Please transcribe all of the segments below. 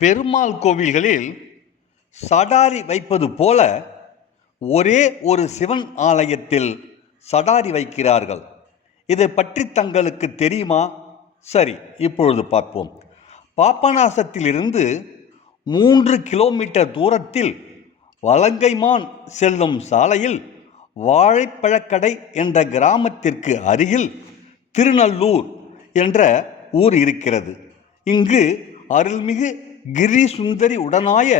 பெருமாள் கோவில்களில் சடாரி வைப்பது போல ஒரே ஒரு சிவன் ஆலயத்தில் சடாரி வைக்கிறார்கள். இதை பற்றி தங்களுக்கு தெரியுமா? சரி, இப்பொழுது பார்ப்போம். பாபநாசத்திலிருந்து 3 கிலோமீட்டர் தூரத்தில் வலங்கைமான் செல்லும் சாலையில் வாழைப்பழக்கடை என்ற கிராமத்திற்கு அருகில் திருநல்லூர் என்ற ஊர் இருக்கிறது. இங்கு அருள்மிகு கிரி சுந்தரி உடனாய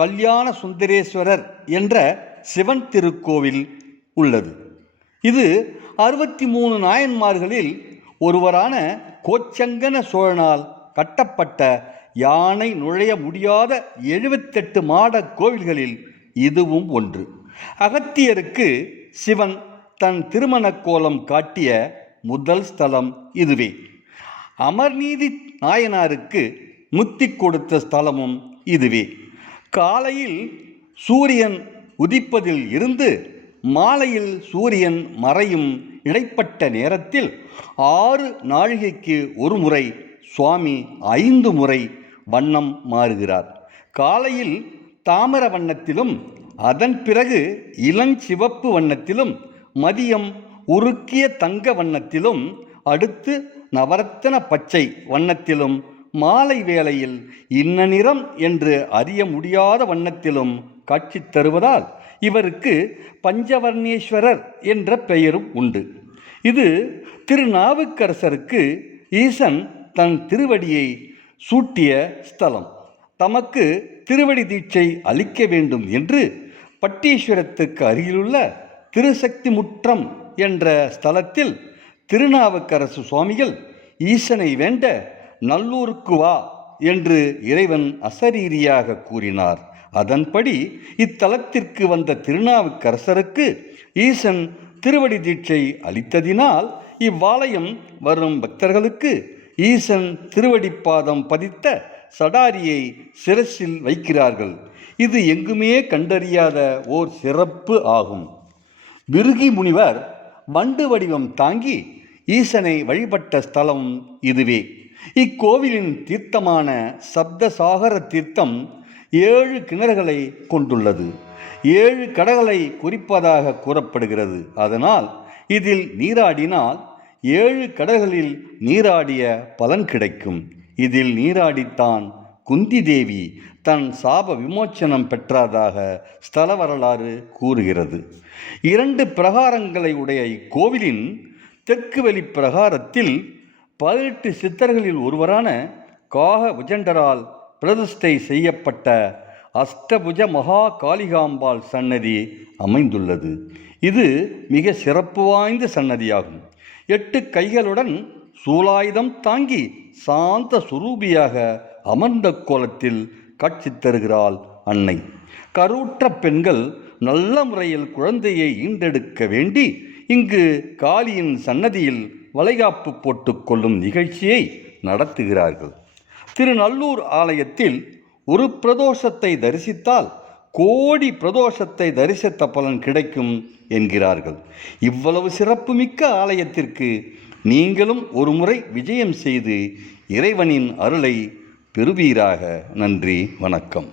கல்யாண சுந்தரேஸ்வரர் என்ற சிவன் திருக்கோவில் உள்ளது. இது 63 நாயன்மார்களில் ஒருவரான கோச்சங்கன சோழனால் கட்டப்பட்ட யானை நுழைய முடியாத 78 மாட கோவில்களில் இதுவும் ஒன்று. அகத்தியருக்கு சிவன் தன் திருமண கோலம் காட்டிய முதல் ஸ்தலம் இதுவே. அமர்நீதி நாயனாருக்கு முத்தி கொடுத்த ஸ்தலமும் இதுவே. காலையில் சூரியன் உதிப்பதில் இருந்து மாலையில் சூரியன் மறையும் இடைப்பட்ட நேரத்தில் 6 நாழிகைக்கு ஒரு முறை சுவாமி 5 முறை வண்ணம் மாறுகிறார். காலையில் தாமர வண்ணத்திலும், அதன் பிறகு இளஞ்சிவப்பு வண்ணத்திலும், மதியம் உருக்கிய தங்க வண்ணத்திலும், அடுத்து நவரத்தன பச்சை வண்ணத்திலும், மாலை வேளையில் இன்ன நிறம் என்று அறிய முடியாத வண்ணத்திலும் காட்சி தருவதால் இவருக்கு பஞ்சவர்ணேஸ்வரர் என்ற பெயரும் உண்டு. இது திருநாவுக்கரசருக்கு ஈசன் தன் திருவடியை சூட்டிய ஸ்தலம். தமக்கு திருவடி தீட்சை அளிக்க வேண்டும் என்று பட்டீஸ்வரத்துக்கு அருகிலுள்ள திருசக்தி முற்றம் என்ற ஸ்தலத்தில் திருநாவுக்கரசு சுவாமிகள் ஈசனை வேண்ட நல்லூருக்கு வா என்று இறைவன் அசரீரியாக கூறினார். அதன்படி இத்தலத்திற்கு வந்த திருநாவுக்கரசருக்கு ஈசன் திருவடி தீட்சை அளித்ததினால் இவ்வாலயம் வரும் பக்தர்களுக்கு ஈசன் திருவடிப்பாதம் பதித்த சடாரியை சிரசில் வைக்கிறார்கள். இது எங்குமே கண்டறியாத ஓர் சிறப்பு ஆகும். விருகி முனிவர் வண்டு வடிவம் தாங்கி ஈசனை வழிபட்ட ஸ்தலம் இதுவே. இக்கோவிலின் தீர்த்தமான சப்தசாகர தீர்த்தம் 7 கிணறுகளை கொண்டுள்ளது. 7 கடல்களை குறிப்பதாக கூறப்படுகிறது. அதனால் இதில் நீராடினால் 7 கடல்களில் நீராடிய பலன் கிடைக்கும். இதில் நீராடித்தான் குந்தி தேவி தன் சாப விமோச்சனம் பெற்றதாக ஸ்தல வரலாறு கூறுகிறது. 2 பிரகாரங்களை உடைய இக்கோவிலின் தெற்கு வெளி பிரகாரத்தில் 18 சித்தர்களில் ஒருவரான காக விஜண்டரால் பிரதிஷ்டை செய்யப்பட்ட அஷ்டபுஜ மகா காளிகாம்பாள் சன்னதி அமைந்துள்ளது. இது மிக சிறப்பு வாய்ந்த சன்னதியாகும். 8 கைகளுடன் சூலாயுதம் தாங்கி சாந்த சுரூபியாக அமர்ந்த கோலத்தில் காட்சி தருகிறாள் அன்னை. கருவுற்ற பெண்கள் நல்ல முறையில் குழந்தையை ஈண்டெடுக்க வேண்டி இங்கு காளியின் சன்னதியில் வளைகாப்பு போட்டுக்கொள்ளும் நிகழ்ச்சியை நடத்துகிறார்கள். திருநல்லூர் ஆலயத்தில் ஒரு பிரதோஷத்தை தரிசித்தால் கோடி பிரதோஷத்தை தரிசித்த பலன் கிடைக்கும் என்கிறார்கள். இவ்வளவு சிறப்புமிக்க ஆலயத்திற்கு நீங்களும் ஒரு முறை விஜயம் செய்து இறைவனின் அருளை பெறுவீராக. நன்றி, வணக்கம்.